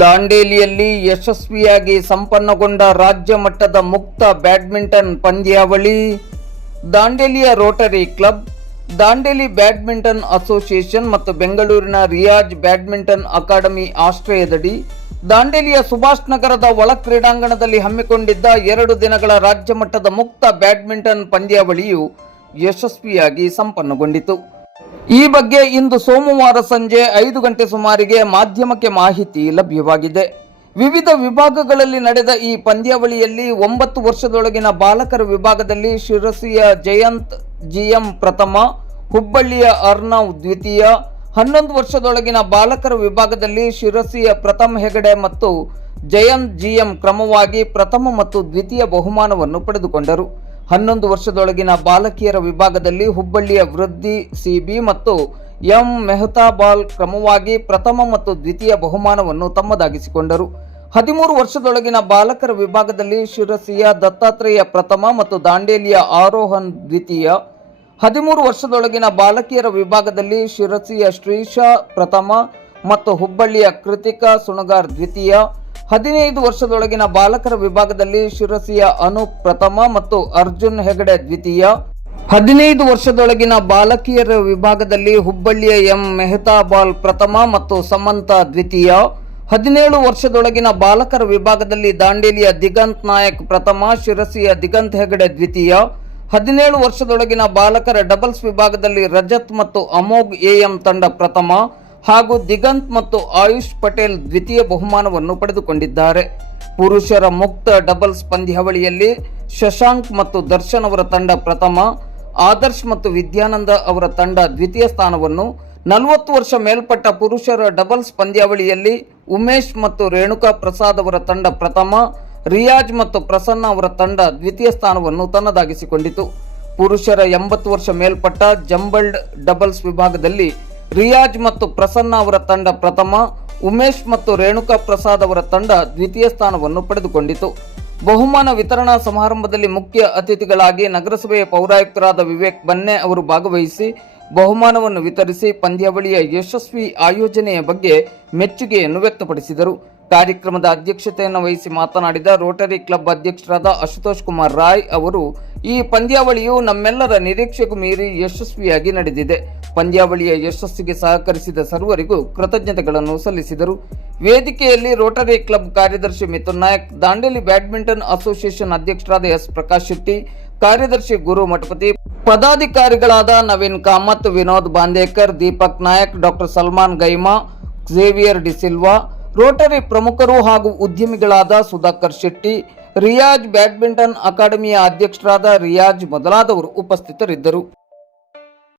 ದಾಂಡೇಲಿಯಲ್ಲಿ ಯಶಸ್ವಿಯಾಗಿ ಸಂಪನ್ನಗೊಂಡ ರಾಜ್ಯ ಮಟ್ಟದ ಮುಕ್ತ ಬ್ಯಾಡ್ಮಿಂಟನ್ ಪಂದ್ಯಾವಳಿ. ದಾಂಡೇಲಿಯ rotary club, Dandeli badminton association ಮತ್ತು ಬೆಂಗಳೂರಿನ ರಿಯಾಜ್ ಬ್ಯಾಡ್ಮಿಂಟನ್ ಅಕಾಡೆಮಿ ಆಶ್ರಯದಡಿ ದಾಂಡೇಲಿಯ ಸುಭಾಷ್ ನಗರದ ಒಳ ಕ್ರೀಡಾಂಗಣದಲ್ಲಿ ಹಮ್ಮಿಕೊಂಡಿದ್ದ 2 ದಿನಗಳ ರಾಜ್ಯ ಮಟ್ಟದ ಮುಕ್ತ ಬ್ಯಾಡ್ಮಿಂಟನ್ ಪಂದ್ಯಾವಳಿಯು ಯಶಸ್ವಿಯಾಗಿ ಸಂಪನ್ನಗೊಂಡಿತು. ಈ ಬಗ್ಗೆ ಇಂದು ಸೋಮವಾರ ಸಂಜೆ 5 ಗಂಟೆ ಸುಮಾರಿಗೆ ಮಾಧ್ಯಮಕ್ಕೆ ಮಾಹಿತಿ ಲಭ್ಯವಾಗಿದೆ. ವಿವಿಧ ವಿಭಾಗಗಳಲ್ಲಿ ನಡೆದ ಈ ಪಂದ್ಯಾವಳಿಯಲ್ಲಿ 9 ವರ್ಷದೊಳಗಿನ ಬಾಲಕರ ವಿಭಾಗದಲ್ಲಿ ಶಿರಸಿಯ ಜಯಂತ್ ಜಿಎಂ ಪ್ರಥಮ, ಹುಬ್ಬಳ್ಳಿಯ ಅರ್ನವ್ ದ್ವಿತೀಯ, 11 ವರ್ಷದೊಳಗಿನ ಬಾಲಕರ ವಿಭಾಗದಲ್ಲಿ ಶಿರಸಿಯ ಪ್ರಥಮ್ ಹೆಗಡೆ ಮತ್ತು ಜಯಂತ್ ಜಿಎಂ ಕ್ರಮವಾಗಿ ಪ್ರಥಮ ಮತ್ತು ದ್ವಿತೀಯ ಬಹುಮಾನವನ್ನು ಪಡೆದುಕೊಂಡರು. 11 ವರ್ಷದೊಳಗಿನ ಬಾಲಕಿಯರ ವಿಭಾಗದಲ್ಲಿ ಹುಬ್ಬಳ್ಳಿಯ ವೃದ್ಧಿ ಸಿಬಿ ಮತ್ತು ಎಂ ಮೆಹತಾಬಾಲ್ ಕ್ರಮವಾಗಿ ಪ್ರಥಮ ಮತ್ತು ದ್ವಿತೀಯ ಬಹುಮಾನವನ್ನು ತಮ್ಮದಾಗಿಸಿಕೊಂಡರು. 13 ವರ್ಷದೊಳಗಿನ ಬಾಲಕರ ವಿಭಾಗದಲ್ಲಿ ಶಿರಸಿಯ ದತ್ತಾತ್ರೇಯ ಪ್ರಥಮ ಮತ್ತು ದಾಂಡೇಲಿಯ ಆರೋಹನ್ ದ್ವಿತೀಯ, 13 ವರ್ಷದೊಳಗಿನ ಬಾಲಕಿಯರ ವಿಭಾಗದಲ್ಲಿ ಶಿರಸಿಯ ಶ್ರೀಶಾ ಪ್ರಥಮ ಮತ್ತು ಹುಬ್ಬಳ್ಳಿಯ ಕೃತಿಕಾ ಸುಣಗಾರ್ ದ್ವಿತೀಯ, 15 ವರ್ಷದೊಳಗಿನ ಬಾಲಕರ ವಿಭಾಗದಲ್ಲಿ ಶಿರಸಿಯ ಅನೂಪ್ ಪ್ರಥಮ ಮತ್ತು ಅರ್ಜುನ್ ಹೆಗಡೆ ದ್ವಿತೀಯ, 15 ವರ್ಷದೊಳಗಿನ ಬಾಲಕಿಯರ ವಿಭಾಗದಲ್ಲಿ ಹುಬ್ಬಳ್ಳಿಯ ಎಂ ಮೆಹತಾಬಾಲ್ ಪ್ರಥಮ ಮತ್ತು ಸಮಂತಾ ದ್ವಿತೀಯ, 17 ವರ್ಷದೊಳಗಿನ ಬಾಲಕರ ವಿಭಾಗದಲ್ಲಿ ದಾಂಡೇಲಿಯ ದಿಗಂತ್ ನಾಯಕ್ ಪ್ರಥಮ, ಶಿರಸಿಯ ದಿಗಂತ್ ಹೆಗಡೆ ದ್ವಿತೀಯ, 17 ವರ್ಷದೊಳಗಿನ ಬಾಲಕರ ಡಬಲ್ಸ್ ವಿಭಾಗದಲ್ಲಿ ರಜತ್ ಮತ್ತು ಅಮೋಘ್ ಎಎಂ ತಂಡ ಪ್ರಥಮ ಹಾಗೂ ದಿಗಂತ್ ಮತ್ತು ಆಯುಷ್ ಪಟೇಲ್ ದ್ವಿತೀಯ ಬಹುಮಾನವನ್ನು ಪಡೆದುಕೊಂಡಿದ್ದಾರೆ. ಪುರುಷರ ಮುಕ್ತ ಡಬಲ್ಸ್ ಪಂದ್ಯಾವಳಿಯಲ್ಲಿ ಶಶಾಂಕ್ ಮತ್ತು ದರ್ಶನ್ ಅವರ ತಂಡ ಪ್ರಥಮ, ಆದರ್ಶ್ ಮತ್ತು ವಿದ್ಯಾನಂದ ಅವರ ತಂಡ ದ್ವಿತೀಯ ಸ್ಥಾನವನ್ನು, 40 ವರ್ಷ ಮೇಲ್ಪಟ್ಟ ಪುರುಷರ ಡಬಲ್ಸ್ ಪಂದ್ಯಾವಳಿಯಲ್ಲಿ ಉಮೇಶ್ ಮತ್ತು ರೇಣುಕಾ ಪ್ರಸಾದ್ ಅವರ ತಂಡ ಪ್ರಥಮ, ರಿಯಾಜ್ ಮತ್ತು ಪ್ರಸನ್ನ ಅವರ ತಂಡ ದ್ವಿತೀಯ ಸ್ಥಾನವನ್ನು ತನ್ನದಾಗಿಸಿಕೊಂಡಿತು. ಪುರುಷರ 80 ವರ್ಷ ಮೇಲ್ಪಟ್ಟ ಜಂಬಲ್ಡ್ ಡಬಲ್ಸ್ ವಿಭಾಗದಲ್ಲಿ ರಿಯಾಜ್ ಮತ್ತು ಪ್ರಸನ್ನ ಅವರ ತಂಡ ಪ್ರಥಮ, ಉಮೇಶ್ ಮತ್ತು ರೇಣುಕಾ ಪ್ರಸಾದ್ ಅವರ ತಂಡ ದ್ವಿತೀಯ ಸ್ಥಾನವನ್ನು ಪಡೆದುಕೊಂಡಿತು. ಬಹುಮಾನ ವಿತರಣಾ ಸಮಾರಂಭದಲ್ಲಿ ಮುಖ್ಯ ಅತಿಥಿಗಳಾಗಿ ನಗರಸಭೆಯ ಪೌರಾಯುಕ್ತರಾದ ವಿವೇಕ್ ಬನ್ನೆ ಅವರು ಭಾಗವಹಿಸಿ ಬಹುಮಾನವನ್ನು ವಿತರಿಸಿ ಪಂದ್ಯಾವಳಿಯ ಯಶಸ್ವಿ ಆಯೋಜನೆಯ ಬಗ್ಗೆ ಮೆಚ್ಚುಗೆಯನ್ನು ವ್ಯಕ್ತಪಡಿಸಿದರು. ಕಾರ್ಯಕ್ರಮದ ಅಧ್ಯಕ್ಷತೆಯನ್ನು ವಹಿಸಿ ಮಾತನಾಡಿದ ರೋಟರಿ ಕ್ಲಬ್ ಅಧ್ಯಕ್ಷರಾದ ಅಶುತೋಷ್ ಕುಮಾರ್ ರಾಯ್ ಅವರು, ಈ ಪಂದ್ಯಾವಳಿಯು ನಮ್ಮೆಲ್ಲರ ನಿರೀಕ್ಷೆಗೂ ಮೀರಿ ಯಶಸ್ವಿಯಾಗಿ ನಡೆದಿದೆ. ಪಂದ್ಯಾವಳಿಯ ಯಶಸ್ಸಿಗೆ ಸಹಕರಿಸಿದ ಸರ್ವರಿಗೂ ಕೃತಜ್ಞತೆಗಳನ್ನು ಸಲ್ಲಿಸಿದರು. ವೇದಿಕೆಯಲ್ಲಿ ರೋಟರಿ ಕ್ಲಬ್ ಕಾರ್ಯದರ್ಶಿ ಮಿಥುನ್ ನಾಯಕ್, ದಾಂಡೇಲಿ ಬ್ಯಾಡ್ಮಿಂಟನ್ ಅಸೋಸಿಯೇಷನ್ ಅಧ್ಯಕ್ಷರಾದ ಎಸ್ ಪ್ರಕಾಶ್ ಶೆಟ್ಟಿ, ಕಾರ್ಯದರ್ಶಿ ಗುರು ಮಠಪತಿ, ಪದಾಧಿಕಾರಿಗಳಾದ Naveen Kamat, Vinod Bandekar, Deepak Nayak, doctor Salman Gaima, Xavier D'Silva, rotary ಪ್ರಮುಖರು ಹಾಗೂ ಉದ್ಯಮಿಗಳಾದ ಸುಧಾಕರ್ ಶೆಟ್ಟಿ, ರಿಯಾಜ್ ಬ್ಯಾಡ್ಮಿಂಟನ್ ಅಕಾಡೆಮಿಯ ಅಧ್ಯಕ್ಷರಾದ ರಿಯಾಜ್ ಮೊದಲಾದವರು ಉಪಸ್ಥಿತರಿದ್ದರು.